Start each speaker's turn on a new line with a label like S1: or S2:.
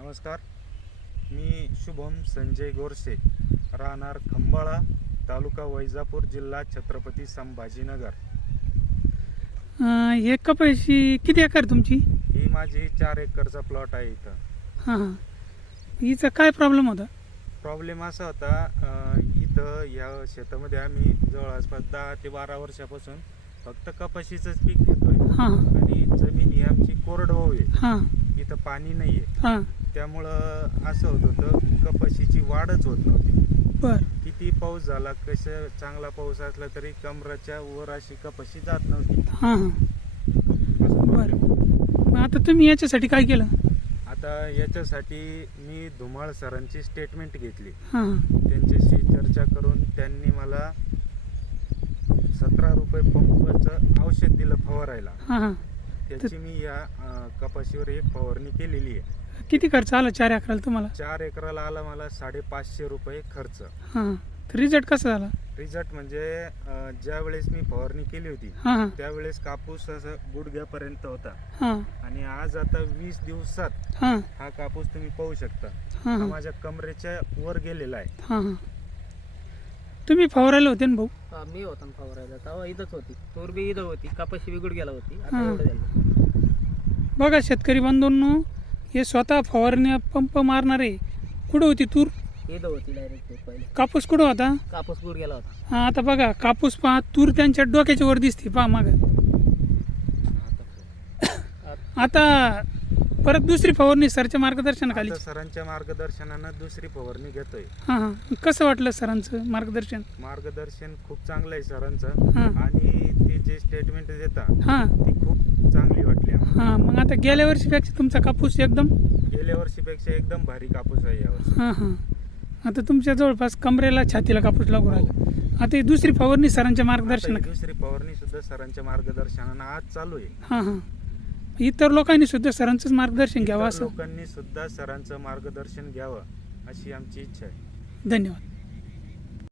S1: नमस्कार, मी शुभम संजय गोरसे, राहणार खंबाळा, तालुका वैजापूर, जिल्हा छत्रपती संभाजीनगर.
S2: एक कपाशी किती एकर तुमची?
S1: ही माझी 4 एकरचा प्लॉट आहे. इथं
S2: हां हां. हिचा काय प्रॉब्लेम होता?
S1: प्रॉब्लेम असा होता, इथं या शेतामध्ये आम्ही जवळपास 10 ते 12 वर्षापासून फक्त कपाशीचंच पीक घेतोय.
S2: हां
S1: आणि जमीन ही आमची कोरडवाहू आहे,
S2: हां
S1: इथं पाणी नाही आहे.
S2: हां.
S1: त्यामुळं असं होत होतं, कपाशीची वाढच होत नव्हती.
S2: बर.
S1: किती पाऊस झाला, कसं चांगला पाऊस असला तरी कमराच्या वर अशी कपाशी जात नव्हती.
S2: हां हां.
S1: असं
S2: बर.
S1: problem.
S2: मग आता तुम्ही याच्यासाठी काय केलं?
S1: आता याच्यासाठी मी धुमाळ सरांची स्टेटमेंट घेतली.
S2: हां हां.
S1: त्यांच्याशी चर्चा करून त्यांनी मला 17 रुपये पंपाचं औषध दिलं फवारायला.
S2: हां हां.
S1: त्याची मी या कपाशीवर एक फवारणी केलेली आहे.
S2: किती खर्च आला 4 एकराला तुम्हाला?
S1: 4 एकराला आला मला 550 रुपये खर्च.
S2: हां. तर रिझल्ट कसा झाला?
S1: रिझल्ट म्हणजे ज्या वेळेस मी फवारणी केली होती
S2: हां हां
S1: त्यावेळेस कापूस असं गुडघ्यापर्यंत होता,
S2: हां
S1: आणि आज आता 20 दिवसात
S2: हां
S1: हा कापूस तुम्ही पाहू शकता,
S2: हां
S1: हा
S2: हां
S1: माझ्या कमरेच्या वर गेलेला आहे.
S2: हां हां. तुम्ही फवारायला होते ना भाऊ?
S3: हा, मी होता ना फवारायला. तेव्हा इथंच होती, तूर बी इथं होती, कपाशी बी गुडघ्याला होती. आता
S2: हा.
S3: एवढं झालं.
S2: बघा शेतकरी बंधूंनो, हे स्वतः फवारण्या पंप मारणारे. कुठं होती तूर?
S3: इथं होती डायरेक्ट पहिले.
S2: कापूस कुठं होता?
S3: कापूस गुडघ्याला होता.
S2: हां. आता बघा कापूस पहा, तूर त्यांच्या डोक्याच्या वर दिसते पहा माग. आता परत दुसरी फवारणी सरच्या मार्गदर्शनाखाली.
S1: आता सरांच्या मार्गदर्शनानं दुसरी फवारणी घेतोय.
S2: हां हां. कसं वाटलं सरांचं मार्गदर्शन?
S1: मार्गदर्शन खूप चांगलं आहे सरांचं,
S2: हां
S1: आणि ते जे स्टेटमेंट देतात
S2: हां
S1: ती खूप चांगली वाटली आम्हाला.
S2: हां. मग आता गेल्या वर्षीपेक्षा तुमचा कापूस एकदम.
S1: गेल्या वर्षीपेक्षा एकदम भारी कापूस आहे यावर्षी.
S2: हां हां. आता तुमच्या जवळपास कमरेला छातीला कापूस लागू राहिला. आता ही दुसरी फवारणी सरांच्या
S1: आता
S2: मार्गदर्शना.
S1: ही दुसरी फवारणी सुद्धा सरांच्या मार्गदर्शनानं आज चालू आहे.
S2: हां हां. इतर लोकांनी सुद्धा सरांचंच मार्गदर्शन घ्यावं
S1: इतर
S2: असं.
S1: लोकांनी सुद्धा सरांचं मार्गदर्शन घ्यावं अशी आमची इच्छा आहे.
S2: धन्यवाद.